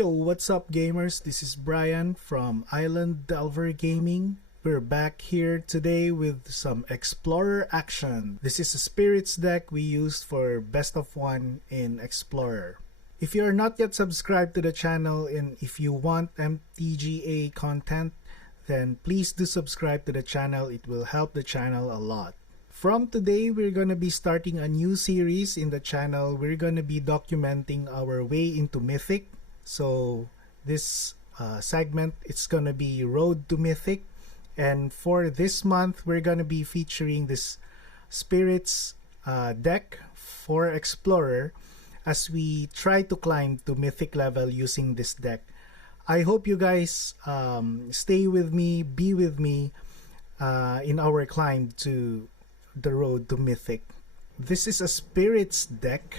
Yo, what's up gamers? This is Brian from Island Delver Gaming. We're back here today with some Explorer action. This is a Spirits deck we used for Best of 1 in Explorer. If you are not yet subscribed to the channel and if you want MTGA content, then please do subscribe to the channel. It will help the channel a lot. From today, we're going to be starting a new series in the channel. We're going to be documenting our way into Mythic. So this segment, it's going to be Road to Mythic. And for this month, we're going to be featuring this Spirits deck for Explorer as we try to climb to Mythic level using this deck. I hope you guys stay with me, be with me in our climb to the road to Mythic. This is a Spirits deck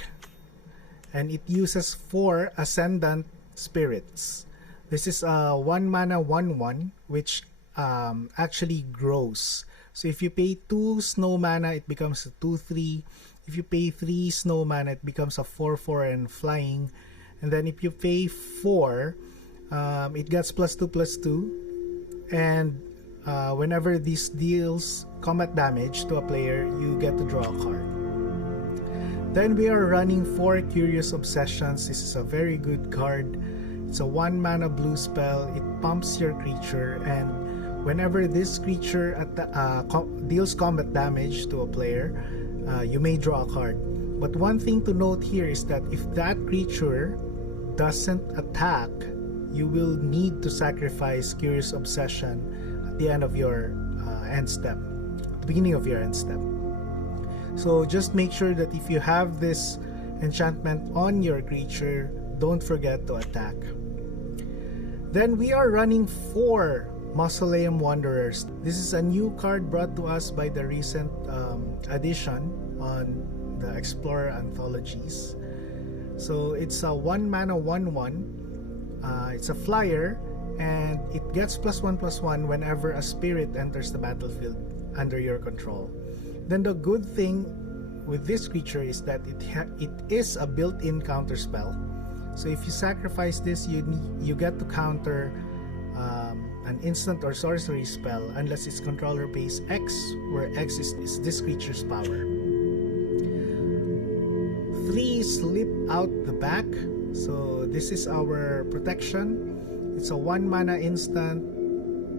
and it uses 4 Ascendant Spirits. This is a 1 mana 1/1 which actually grows. So if you pay 2 snow mana, it becomes a 2/3. If you pay 3 snow mana, it becomes a 4/4 and flying. And then if you pay 4, it gets +2/+2. And whenever this deals combat damage to a player, you get to draw a card. Then we are running 4 Curious Obsessions. This is a very good card. It's a 1 mana blue spell. It pumps your creature, and whenever this creature deals combat damage to a player, you may draw a card. But one thing to note here is that if that creature doesn't attack, you will need to sacrifice Curious Obsession at the end of your end step, the beginning of your end step. So just make sure that if you have this enchantment on your creature, don't forget to attack. Then we are running 4 Mausoleum Wanderers. This is a new card brought to us by the recent addition on the Explorer anthologies. So it's a 1 mana 1/1. It's a flyer and it gets +1/+1 whenever a spirit enters the battlefield under your control. Then the good thing with this creature is that it is a built-in counter spell. So if you sacrifice this, you get to counter an instant or sorcery spell unless its controller pays X, where X is this creature's power. 3 slip out the back. So this is our protection. It's a 1 mana instant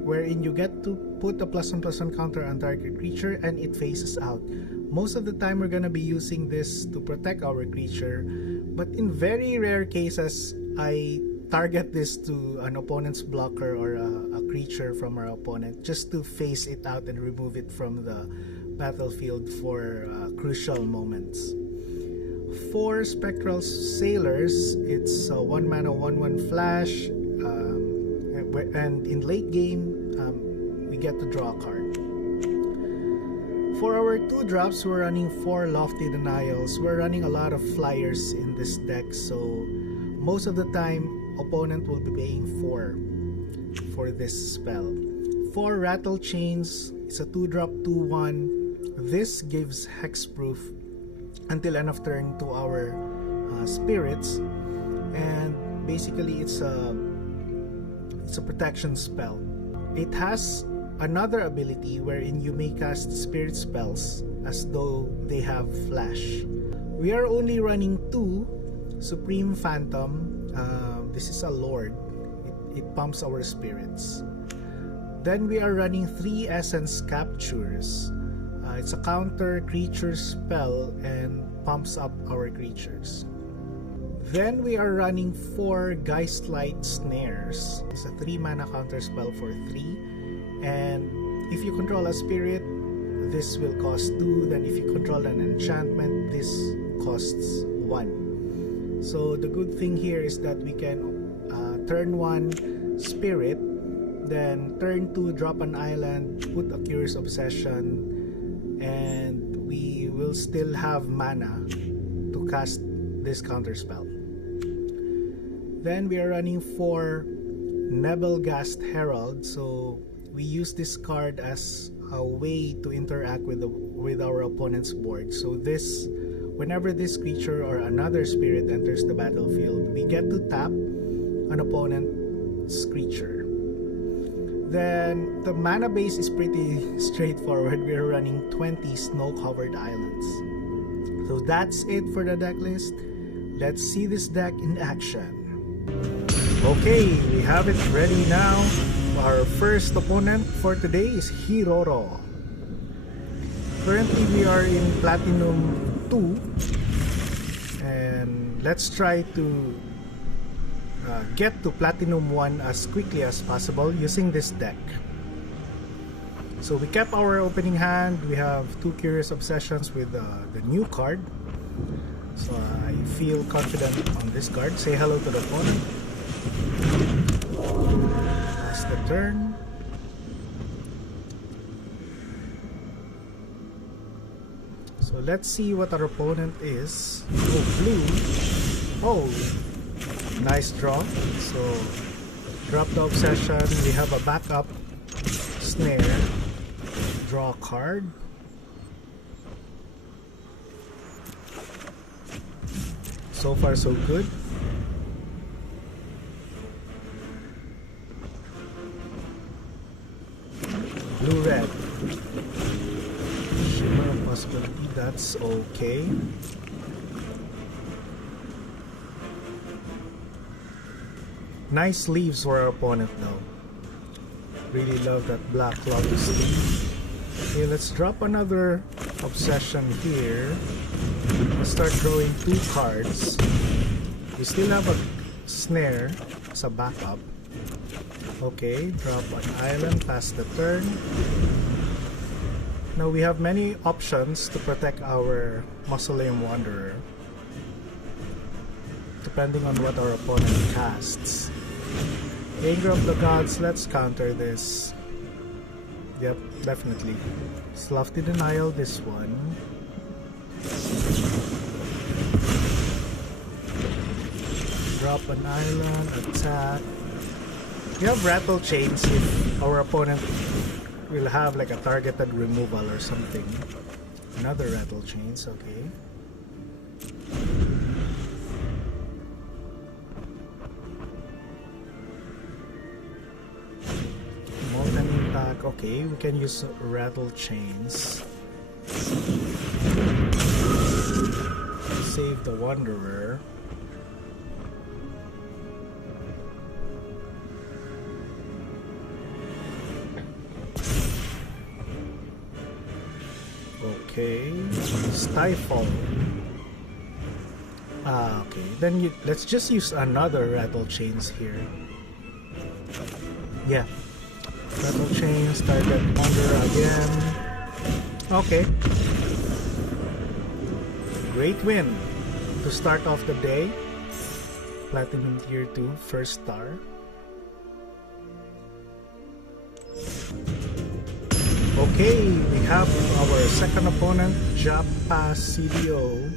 wherein you get to put a +1/+1 counter on target creature and it faces out. Most of the time we're gonna be using this to protect our creature, but in very rare cases I target this to an opponent's blocker or a creature from our opponent just to face it out and remove it from the battlefield for crucial moments. 4 Spectral Sailors. It's a 1 mana 1/1 flash, and in late game we get to draw a card. For our 2 drops, we're running 4 Lofty Denials. We're running a lot of flyers in this deck, so most of the time opponent will be paying 4 for this spell. 4 Rattle Chains. It's a 2-drop 2/1. This gives hexproof until end of turn to our spirits, and basically it's a protection spell. It has another ability wherein you may cast spirit spells as though they have flash. We are only running 2 Supreme Phantom. This is a lord. It pumps our spirits. Then we are running 3 Essence Captures. It's a counter creature spell and pumps up our creatures. Then we are running 4 Geistlight Snares. It's a 3 mana counter spell for 3. And if you control a spirit, this will cost 2. Then if you control an enchantment, this costs 1. So the good thing here is that we can turn 1 spirit, then turn 2 drop an island, put a Curious Obsession, and we will still have mana to cast this counter spell. Then we are running 4 Nebelgast Herald. So we use this card as a way to interact with our opponent's board. So this, whenever this creature or another spirit enters the battlefield, we get to tap an opponent's creature. Then the mana base is pretty straightforward. We're running 20 snow-covered islands. So that's it for the deck list. Let's see this deck in action. Okay, we have it ready now. Our first opponent for today is Hiroro. Currently we are in Platinum 2. And let's try to get to Platinum 1 as quickly as possible using this deck. So we kept our opening hand. We have 2 Curious Obsessions with the new card. So I feel confident on this card. Say hello to the opponent. Pass the turn. So let's see what our opponent is. Oh, blue. Oh, nice draw. So drop the Obsession. We have a backup Snare. Draw a card. So far so good. Blue-red. Shimmer of Possibility, that's okay. Nice leaves for our opponent though. Really love that Black Lotus leaf. Okay, let's drop another Obsession here. Let's start drawing 2 cards. We still have a Snare as a backup. Okay, drop an island, pass the turn. Now we have many options to protect our Mausoleum Wanderer, depending on what our opponent casts. Anger of the Gods, let's counter this. Yep, definitely. Lofty Denial, this one. Drop an island, attack. We have Rattle Chains if our opponent will have like a targeted removal or something. Another Rattle Chains, okay. Molten Impact, okay, we can use Rattle Chains. Save the Wanderer. Okay, Stifle. Okay, then let's just use another Rattle Chains here. Yeah, Rattle Chains, target Wanderer again. Okay. Great win to start off the day. Platinum Tier 2, first star. Okay, we have our second opponent, Japa CDO.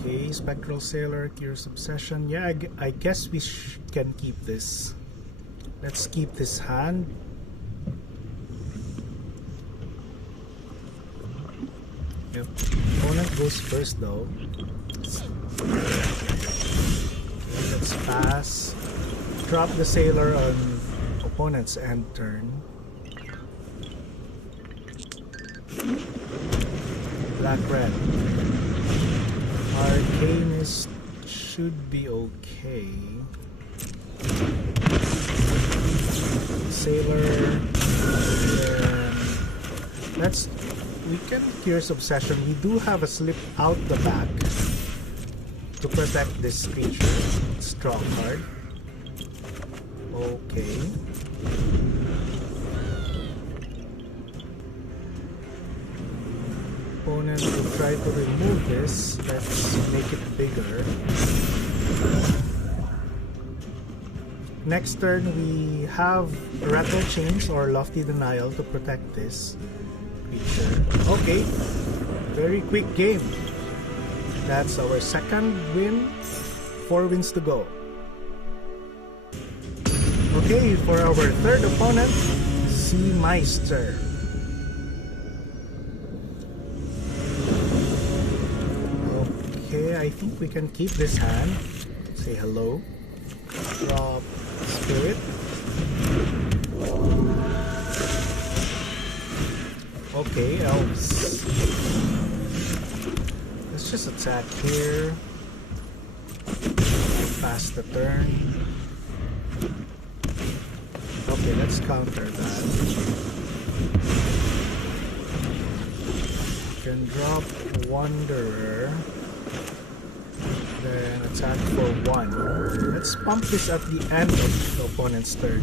Okay, Spectral Sailor, Curious Obsession. Yeah, I guess we can keep this. Let's keep this hand. Yep. Opponent goes first though. Okay, let's pass. Drop the Sailor on opponent's end turn. Black-red. Arcanist should be okay. Sailor. We can Curious Obsession. We do have a slip out the back to protect this creature. Let's draw a card. Okay. Opponent will try to remove this. Let's make it bigger. Next turn we have Rattle Chains or Lofty Denial to protect this creature. Okay. Very quick game. That's our second win. 4 wins to go. Okay, for our third opponent, Seameister. Okay, I think we can keep this hand. Say hello. Drop spirit. Okay, elves. Let's just attack here. Pass the turn. Okay, let's counter that. You can drop Wanderer. Then attack for 1. Let's pump this at the end of the opponent's turn.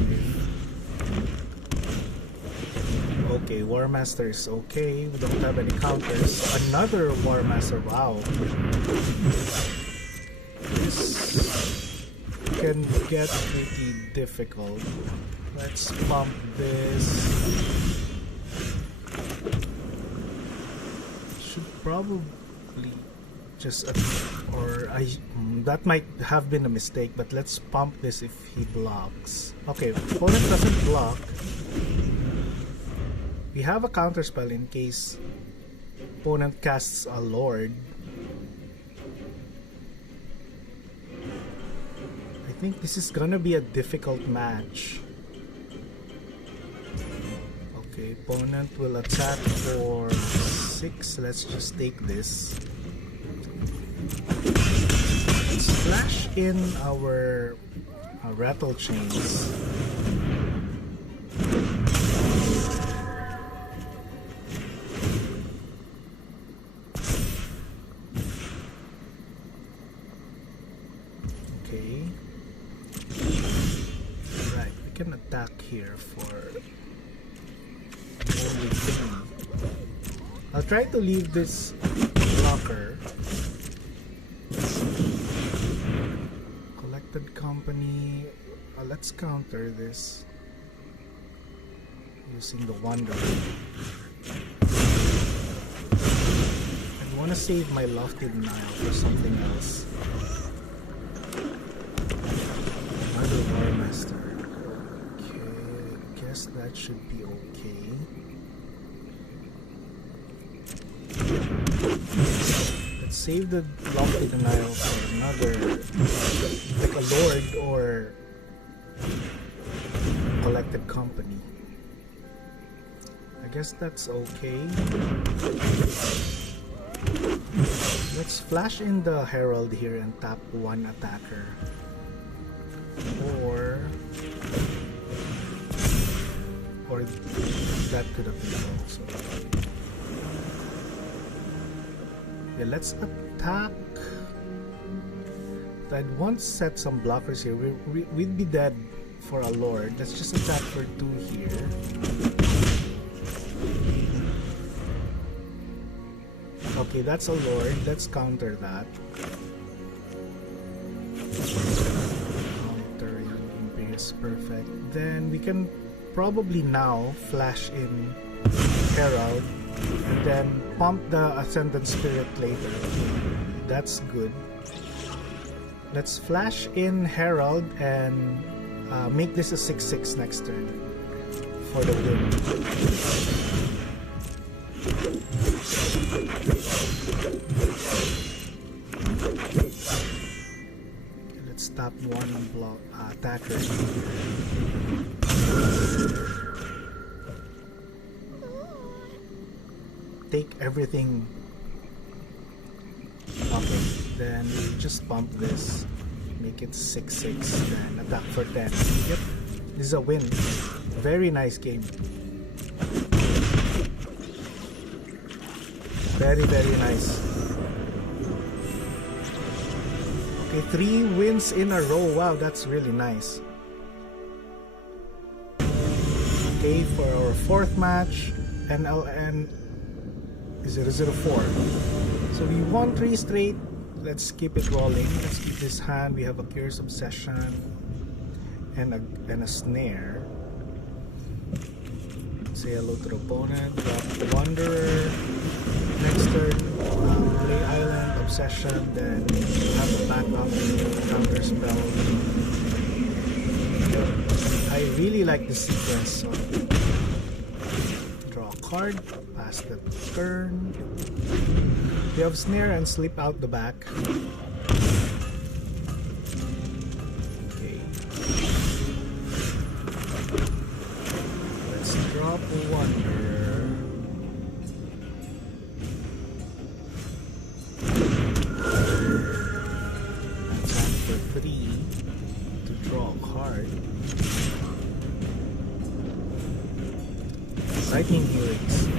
Okay, War Master is okay. We don't have any counters. Another War Master. Wow. This can get pretty difficult. Let's pump this. Should probably just that might have been a mistake, but let's pump this if he blocks. Okay, opponent doesn't block. We have a counter spell in case opponent casts a Lord. I think this is gonna be a difficult match. Okay, opponent will attack for 6. Let's just take this. Let's flash in our rattle chains. Okay. Right, we can attack here for only 3. I'll try to leave this blocker. Collected company. Let's counter this using the Wanderer. I want to save my Lofted Nile for something else. Another War Master. Okay, I guess that should be okay. Let's save the Lofted Nile for another, like a Lord or Collected Company. I guess that's okay. Let's flash in the Herald here and tap 1 attacker. Or that could have been also. Yeah, let's attack. I'd once set some blockers here. We'd be dead for a Lord. Let's just attack for 2 here. Okay, that's a Lord. Let's counter that. Counter Imperious, perfect. Then we can probably now flash in Herald and then pump the Ascendant Spirit later. That's good. Let's flash in Herald and make this a 6/6 next turn for the win. Okay, let's tap 1 block attacker. Take everything. Okay, then we just pump this, make it 6/6, then attack for 10. Yep, this is a win. Very nice game. Very, very nice. Okay, 3 wins in a row. Wow, that's really nice. Okay, for our 4th match, NLN 004. So we won 3 straight. Let's keep it rolling. Let's keep this hand. We have a Curious Obsession and a Snare. Say hello to the opponent. Drop the Wanderer. Next turn, play Island, Obsession, then have a backup counter spell. I really like this sequence. So draw a card, pass the turn. We have Snare and Slip out the back. Okay. Let's drop a Wanderer. Attack for 3 to draw a card. Lightning Helix.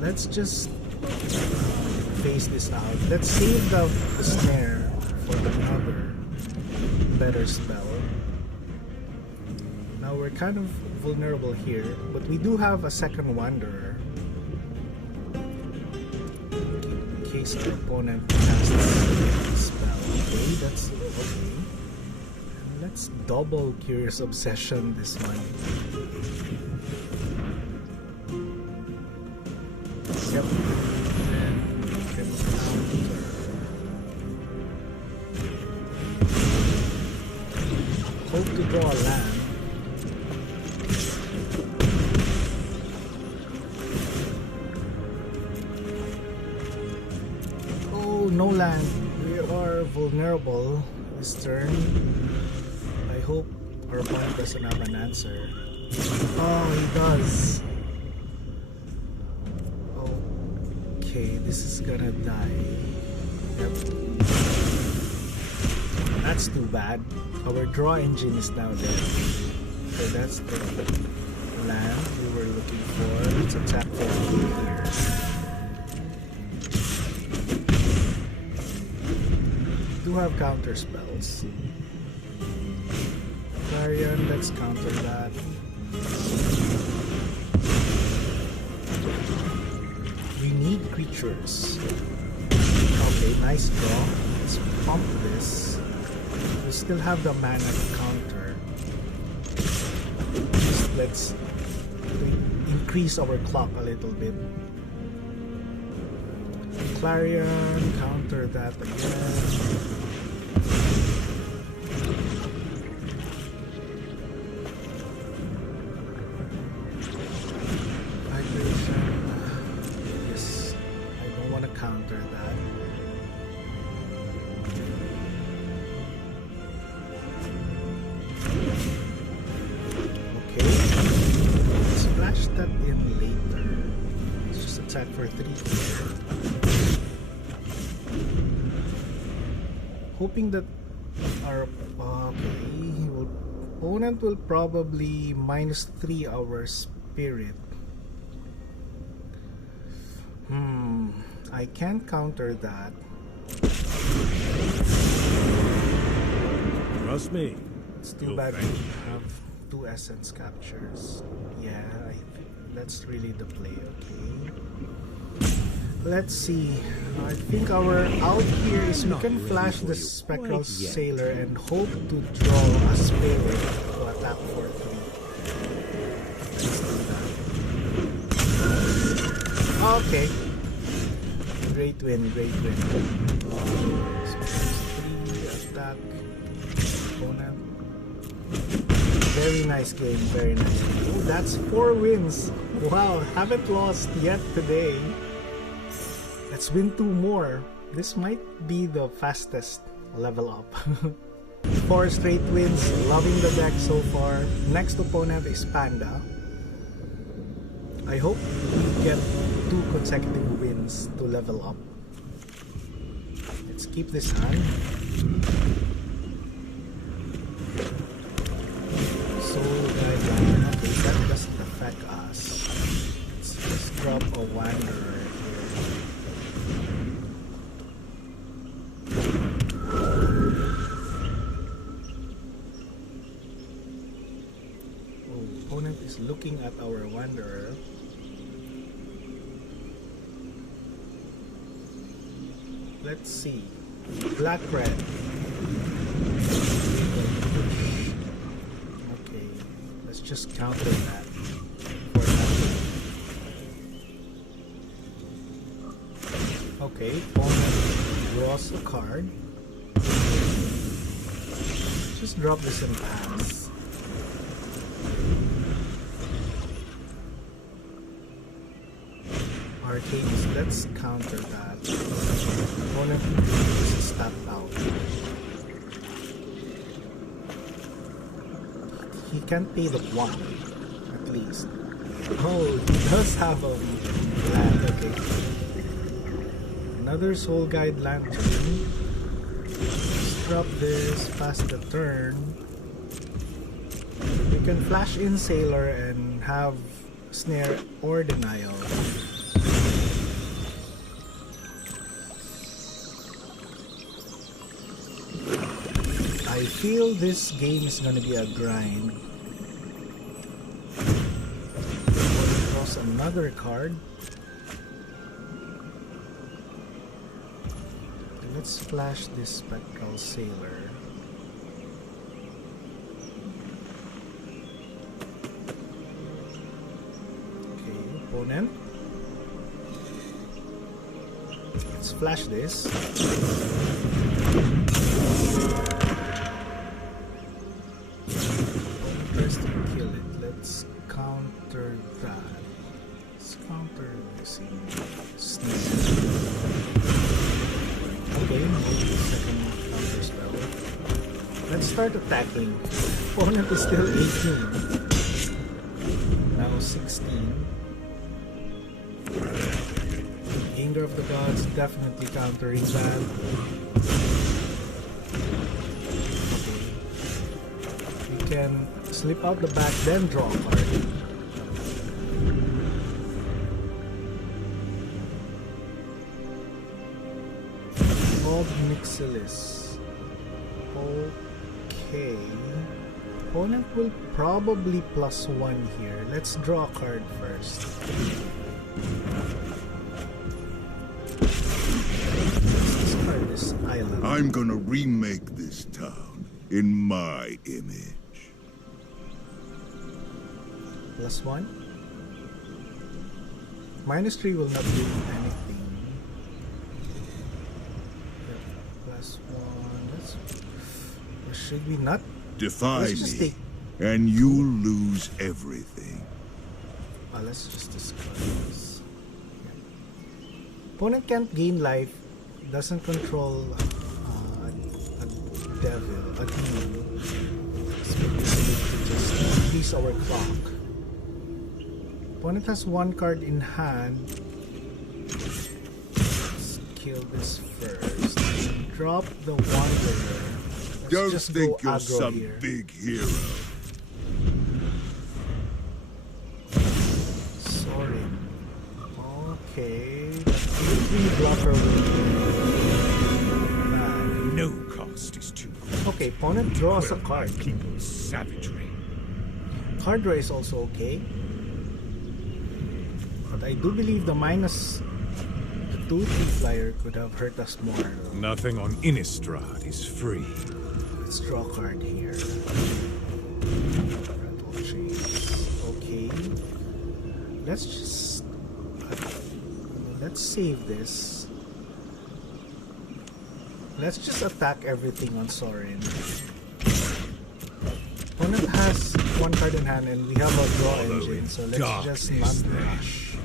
Let's just phase this out. Let's save the Snare for another better spell. Now we're kind of vulnerable here, but we do have a second Wanderer. In case our opponent casts a spell. Okay, that's okay. And let's double Curious Obsession this one. Yep. Hope to draw a land. Oh, no land. We are vulnerable this turn. I hope our opponent doesn't have an answer. Oh, he does. Okay, this is gonna die. Yep. That's too bad. Our draw engine is now dead. So that's the land we were looking for. Let's attack for 2 here. We do have counter spells. Clarion, let's counter that. Need creatures. Okay, nice draw. Let's pump this. We still have the mana to counter. Let's increase our clock a little bit. Clarion, counter that again. Counter that. Okay. Let's splash that in later. Let's just attack for 3 here. Hoping that our opponent will probably -3 our spirit. I can't counter that. Trust me. It's too bad we have 2 essence captures. Yeah, I think that's really the play, okay? Let's see. I think our out here is we can flash the Spectral Sailor and hope to draw a spirit to attack for 3. Let's do that. Okay. Great win, great win. So 3 attack opponent. Very nice game, very nice game. Oh, that's 4 wins. Wow, haven't lost yet today. Let's win 2 more. This might be the fastest level up. 4 straight wins, loving the deck so far. Next opponent is Panda. I hope we get 2 consecutive wins to level up. Let's keep this hand. Soul Guideline. Okay, that doesn't affect us. Let's just drop a Wanderer here. Oh, opponent is looking at our Wanderer. Let's see. Black red. Okay. Let's just counter that. Okay, opponent draws a card. Just drop this and pass. Arcades, let's counter that. Opponent is tapped out. He can pay the 1, at least. Oh, he does have a land, okay. Another Soul Guide Lantern. Let's drop this, pass the turn. We can flash in Sailor and have Snare or Denial. I feel this game is gonna be a grind. Draws another card. Let's flash this Spectral Sailor. Okay, opponent. Let's flash this. First to kill it. Let's counter that. Let's counter this sneak. Okay, maybe the second counter spell. Let's start attacking. Opponent is still 18. Now 16. Anger of the Gods definitely countering that. Can slip out the back, then draw a card. Old Nixilis. Okay. Opponent will probably +1 here. Let's draw a card first. Let's discard this island. I'm gonna remake this town in my image. +1. -3 will not do anything. +1. Should we not? Defy Let's just me, take. and you'll lose everything. Let's just discard this. Yeah. Opponent can't gain life. Doesn't control a devil, a demon. So we need to just increase our clock. Opponent has 1 card in hand. Let's kill this first. Drop the Wanderer. Let's Don't just think go you're aggro some here. big hero. Sorry. Okay. 3 blocker will No cost is too great. okay, opponent draws a card. People's savagery. Card draw is also okay. But I do believe the -2 flyer could have hurt us more. Nothing on Innistrad is free. Let's draw a card here. Rattle chains. Okay. Let's just let's save this. Let's just attack everything on Sorin. Opponent has 1 card in hand and we have a draw engine, so let's just not rush.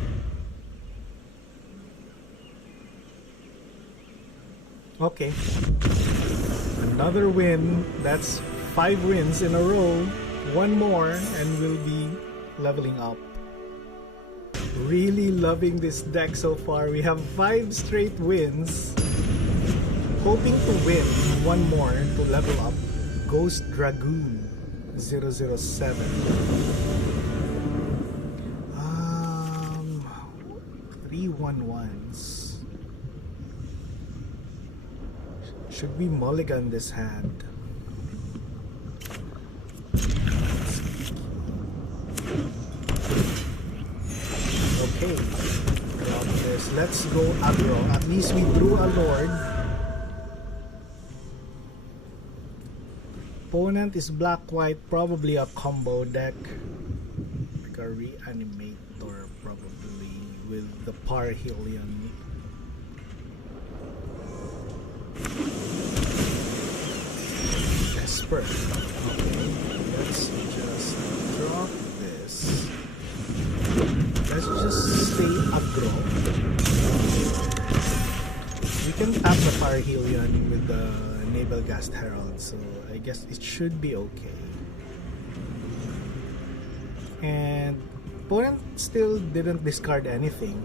Okay. Another win. That's 5 wins in a row. 1 more and we'll be leveling up. Really loving this deck so far. We have 5 straight wins. Hoping to win 1 more to level up. Ghost Dragoon 007. 3 1/1s. Should we mulligan this hand? Okay. Drop this. Let's go aggro. At least we drew a Lord. Opponent is black-white. Probably a combo deck. Like a Reanimator probably with the Parhelion. Esper. Okay, let's just drop this. Let's just stay aggro. didn't tap the Parhelion with the Navelgast Herald, so I guess it should be okay. And opponent still didn't discard anything.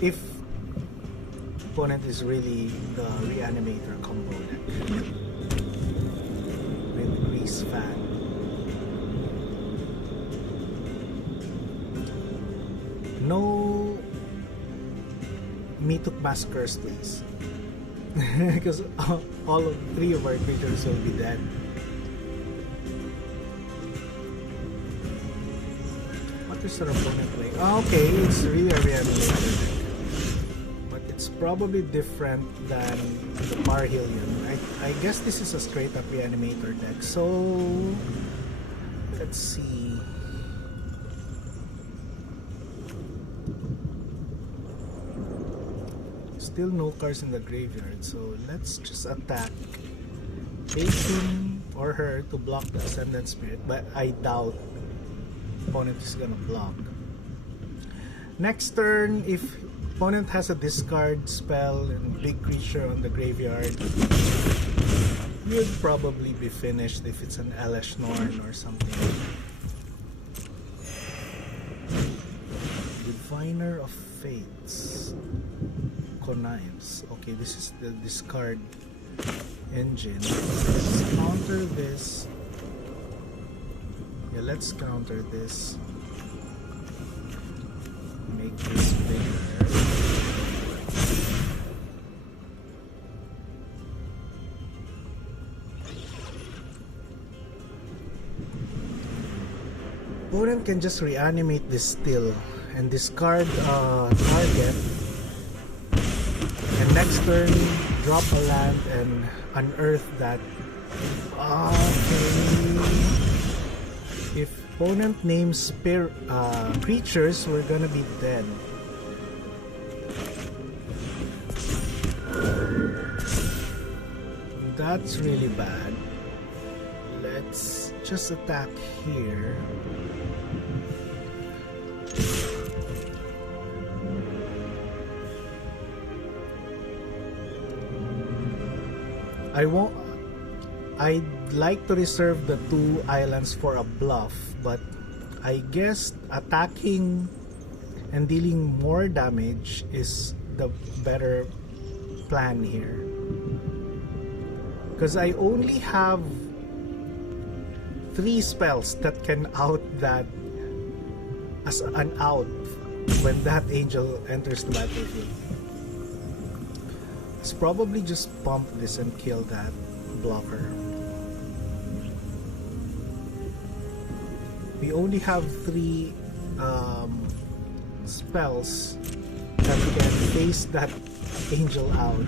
If opponent is really the Reanimator combo deck with Grease Fan. No Mythic Massacres, please. Because all of 3 of our creatures will be dead. What is our opponent playing? Oh, okay, it's really a Reanimator deck. But it's probably different than the Parhelion. I guess this is a straight up Reanimator deck. So let's see. Still no cards in the graveyard, so let's just attack. Take him or her to block the Ascendant Spirit, but I doubt opponent is gonna block. Next turn, if opponent has a discard spell and big creature on the graveyard, you'd probably be finished if it's an Elesh Norn or something. Diviner of Fates. Knives. Okay, this is the discard engine. Let's counter this. Yeah, let's counter this. Make this bigger. Opponent can just reanimate this still and discard target. And next turn, drop a land and unearth that. Okay. If opponent names creatures, we're gonna be dead. That's really bad. Let's just attack here. I'd like to reserve the 2 islands for a bluff, but I guess attacking and dealing more damage is the better plan here. Because I only have 3 spells that can out that as an out when that angel enters the battlefield. Let's probably just pump this and kill that blocker. We only have 3 spells that can face that angel out.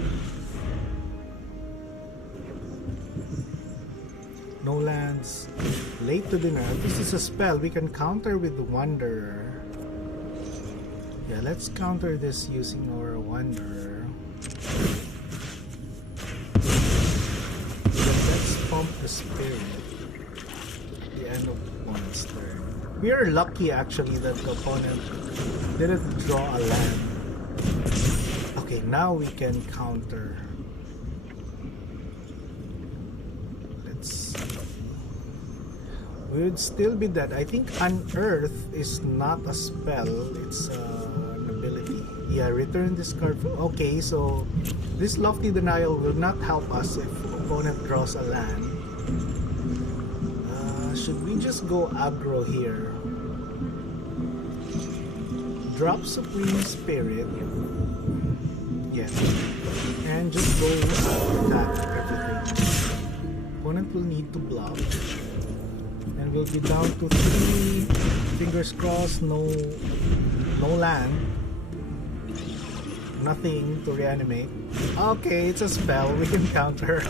No lands. Late to dinner. This is a spell we can counter with the Wanderer. Yeah, let's counter this using our Wanderer. Let's pump the Spirit at the end of the opponent's turn. We are lucky actually that the opponent didn't draw a land. Okay, now we can counter. We would still be dead. I think Unearth is not a spell, it's an ability. Yeah, return this card. Okay, so this Lofty Denial will not help us if opponent draws a land. Should we just go aggro here? Drop Supreme Spirit. Yes. And just go attack everything. Opponent will need to block. And we'll be down to 3. Fingers crossed, no land. Nothing to reanimate. Okay, it's a spell. We can counter.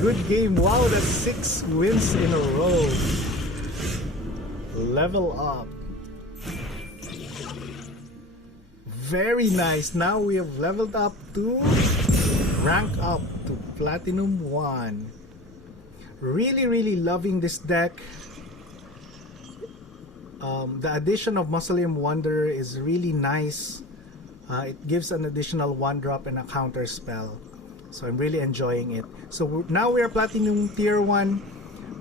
Good game. Wow, that's 6 wins in a row. Level up. Very nice. Now we have leveled up to rank up to Platinum 1. Really loving this deck. The addition of Mausoleum Wanderer is really nice. It gives an additional 1-drop and a counter spell. So I'm really enjoying it. So now we are Platinum Tier 1.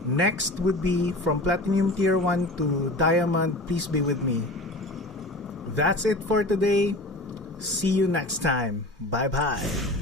Next would be from Platinum Tier 1 to Diamond. Please be with me. That's it for today. See you next time. Bye-bye.